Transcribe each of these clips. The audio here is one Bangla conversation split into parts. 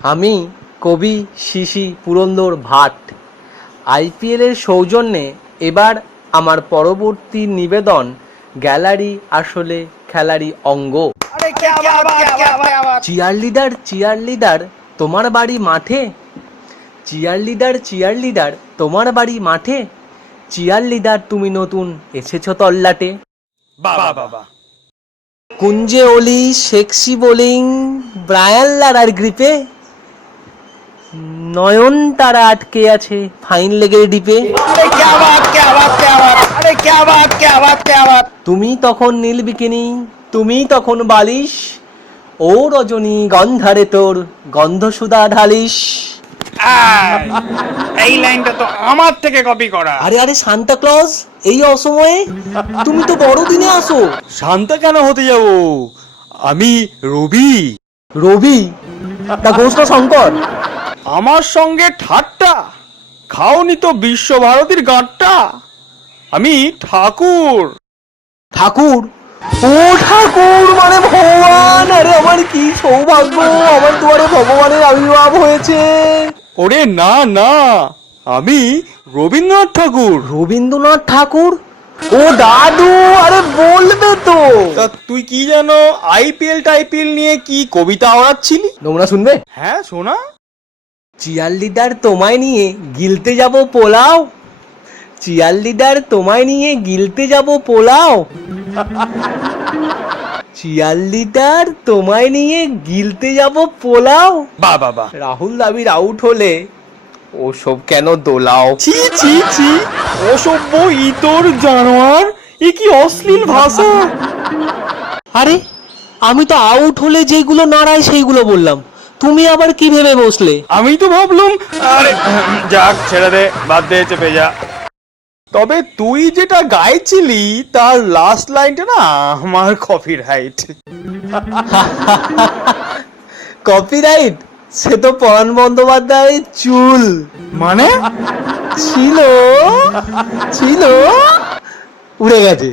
আমি কবি শিশি পুরন্দর ভাট আইপিএলের সৌজন্যে এবার আমার পরবর্তী নিবেদন গ্যালারি আসলে খেলারই অঙ্গ। চিয়ারলিডার চিয়ারলিডার তোমার বাড়ি মাঠে, চিয়ারলিডার তোমার বাড়ি মাঠে, চিয়ারলিডার তুমি নতুন এসেছো তল্লাটে। কুঞ্জে ওলি সেক্সি বোলিং ব্রায়ান লারার গ্রিপে, নয়ন তারা আটকে আছে ফাইন লেগের ডিপে। তুমি তখন নীল বিকিনি, তুমি তখন বালিশ, ও রজনী গন্ধারে তোর গন্ধ সুধা ঢালিস। এই লাইনটা তো আমার থেকে কপি করা। আরে আরে সান্তা ক্লজ এই অসময়ে, তুমি তো বড়দিনে আসো। শান্ত কেন হতে যাব? আমি রবি। রবি দা ঘোষ না শঙ্কর? আমার সঙ্গে ঠাট্টা খাওনি তো বিশ্বভারতীর গাঁটটা। আমি ঠাকুর। ঠাকুর? ও ঠাকুর মানে ভগবান! আরে আমার কি সৌভাগ্য, আমার দুয়ারে ভগবানের আবির্ভাব হয়েছে। ওরে না না, আমি রবীন্দ্রনাথ ঠাকুর। রবীন্দ্রনাথ ঠাকুর? ও দাদু, আরে বলবে তো। তা তুই কি জানো আইপিএল নিয়ে কি কবিতা ওড়াচ্ছিলি? তোমরা শুনবে? হ্যাঁ শোনা। চিয়ারলিডার তোমায় নিয়ে গিলতে যাব পোলাও, চিয়ারলিডার তোমায় নিয়ে গিলতে যাব পোলাও, চিয়ারলিডার তোমায় নিয়ে গিলতে যাব পোলাও। বাবা রাহুল দ্রাবিড় আউট হলে ওসব কেন দোলাও? ছি ছি ছি, অসভ্য ইতর জানোয়ার, এ কি অশ্লীল ভাষা। আরে আমি তো আউট হলে যেগুলো নাড়াই সেইগুলো বললাম, তুমি আবার কি ভেবে বসলে? আমি তো ভাবলুম আরে যাক ছেড়ে দে, বাদ দে, চেপে যা। তবে তুই যেটা গাইছিলি তার লাস্ট লাইনটা না আমার কপিরাইট। কপিরাইট? সে তো পরাণ বন্দ্যোপাধ্যায়ের চুল মানে ছিল ছিল উড়ে গেছে।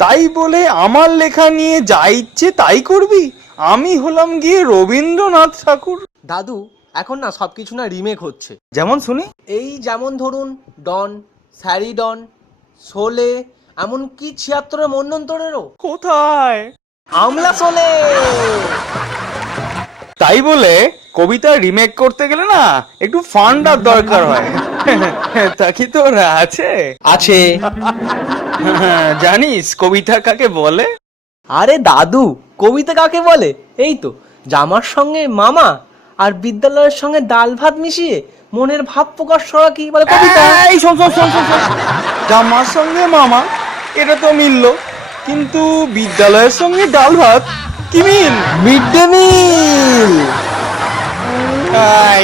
তাই বলে আমার লেখা নিয়ে যা ইচ্ছে তাই করবি? আমি হলাম গিয়ে রবীন্দ্রনাথ ঠাকুর। দাদু এখন না সবকিছু না রিমেক হচ্ছে। যেমন শুনি। এই যেমন ধরুন ডন, স্যারিডন, শোলে, এমনকি ৭৬ মন্বন্তরেরও কোথায়? আমলা শোলে। তাই বলে কবিতা রিমেক করতে গেলে না একটু ফান্ডার দরকার হয়। তা কি তোর আছে? আছে। জানিস কবিতা কাকে বলে? আরে দাদু কবিতা কাকে বলে? এই তো জামার সঙ্গে মামা আর বিদ্যালয়ের সঙ্গে ডাল ভাত মিশিয়ে মনের ভাব প্রকাশ করা কি বলে কবিতা। এই শোন শোন শোন শোন শোন। জামার সঙ্গে মামা এটা তো মিললো, কিন্তু বিদ্যালয়ের সঙ্গে ডাল ভাত কি মিল? Mid day meal.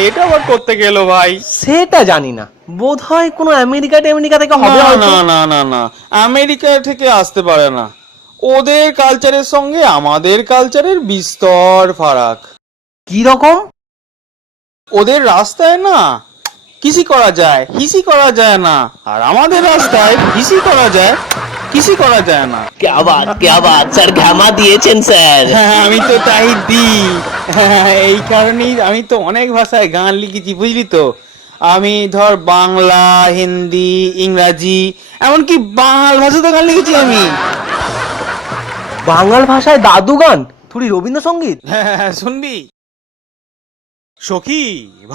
এটা আবার করতে গেল ভাই। সেটা জানি না, বোধ হয় কোনো আমেরিকা থেকে হবে না হয়তো। না না না না, আমেরিকা থেকে আসতে পারে না। ওদের কালচারের সঙ্গে আমাদের কালচারের বিস্তর ফারাক। কি রকম? ওদের রাস্তায় না কিসি করা যায়, হিসি করা যায় না, আর আমাদের রাস্তায় হিসি করা যায়, কিসি করা যায় না। क्या बात স্যার, ঘামা দিয়েছেন স্যার। আমি তো তাই দিই। এই কারণেই আমি তো অনেক ভাষায় গান লিখেছি, বুঝলি তো। আমি ধর বাংলা, হিন্দি, ইংরাজি, এমনকি বাঙাল ভাষাতে গান লিখেছি আমি। বাংলার ভাষায় দাদু গান, থুড়ি রবীন্দ্রসঙ্গীত। শুনবি? সখী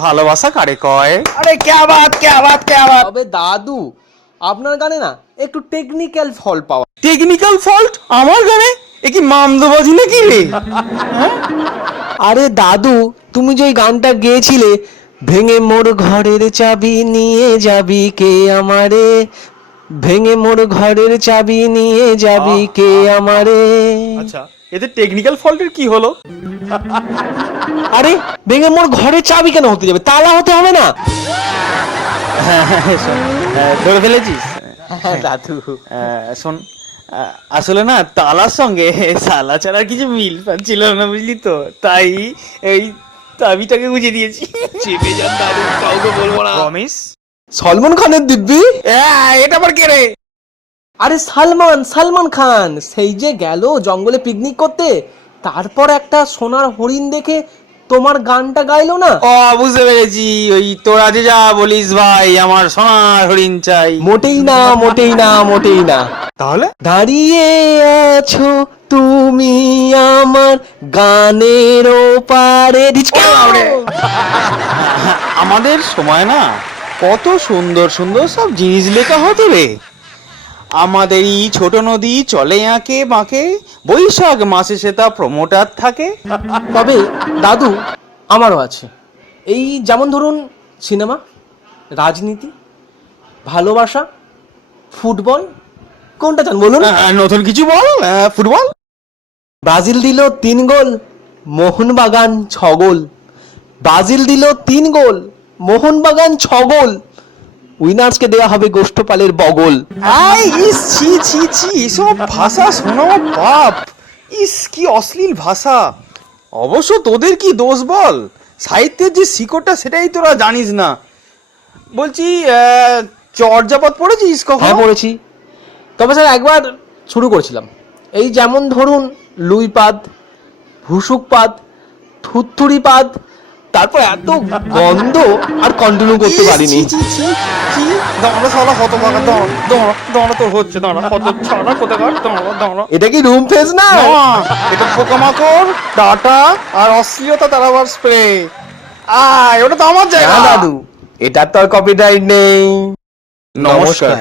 ভালোবাসা কারে কয়? আরে क्या बात। তবে দাদু আপনার গানে না একটু টেকনিক্যাল ফল পাওয়া। টেকনিক্যাল ফল্ট আমার গানে? এ কি মামদোবাজি নাকি রে? আরে দাদু তুমি যে ওই গানটা গেয়েছিলে, ভেঙে মোর ঘরের চাবি নিয়ে যাবি কে আমারে, ভেঙে মোর ঘরের চাবি নিয়ে যাবি কে আমারে। আচ্ছা, এতে টেকনিক্যাল ফল্টের কি হলো? আরে ভেঙে মোর ঘরের চাবি কেন হতে যাবে, তালা হতে হবে না? ধরে ফেলেছিস? দাদু শোন, আসলে না তালার সঙ্গে সালা ছাড়া কিছু মিল পাচ্ছিল না, বুঝলি তো, তাই এই চাবিটাকে গুঁজে দিয়েছি। চেপে যান দাদু, কাউকে বলবো না। প্রমিস। সলমান খানের দিব্যি? এটা আবার কে রে? আরে সালমান খান, সেই যে গেল জঙ্গলে পিকনিক করতে, তারপর একটা সোনার হরিণ দেখে তোমার গানটা গাইলো না? ও বুঝতে পেরেছি, ওই তোরা যে যা বলিস ভাই আমার সোনার হরিণ চাই। মোটেই না, মোটেই না, মোটেই না। তাহলে দাঁড়িয়ে আছো তুমি আমার গানের ওপারে। আমাদের সময় না কত সুন্দর সুন্দর সব জিনিস লেখা হতো রে। আমাদের এই ছোট নদী চলে আঁকে বাঁকে, বৈশাখ মাসে সে তা প্রমোটার থাকে। তবে দাদু আমারও আছে। এই যেমন ধরুন সিনেমা, রাজনীতি, ভালোবাসা, ফুটবল, কোনটা চান বলুন? নতুন কিছু বল। ফুটবল। ব্রাজিল দিল 3 গোল, মোহনবাগান 6 গোল। ব্রাজিল দিল 3 গোল, মোহনবাগান 6 গোল। উইনার্সকে দেওয়া হবে গোষ্ঠপালের বগল। ইস ছি ছি ছি, এসব ভাষা শোনো বাপ। ইস কি অশ্লীল ভাষা। অবশ্য তোদের কি দোষ বল, সাহিত্যের যে শিকড়টা সেটাই তোরা জানিস না। বলছি চর্যাপদ পড়েছিস কখন? হ্যাঁ পড়েছি। তবে স্যার একবার শুরু করেছিলাম। এই যেমন ধরুন লুইপাদ, ভুসুকপাদ, থুত্তুরিপাদ, তারপর এত গন্ধ আর কন্টিনিউ করতে পারিনি। দাঁড়া শালা হতভাগা, দাঁড়া তোর হচ্ছে, দাঁড়া কত ছাড়া কোথাকার, দাঁড়া। এটা কি রুম ফেজ না? এটা পোকামাকড়, ডাটা আর অশ্লীলতা তাড়াবার স্প্রে। ওটা তো আমার জায়গা। না দাদু, এটা তো আর কপিরাইট নেই। নমস্কার।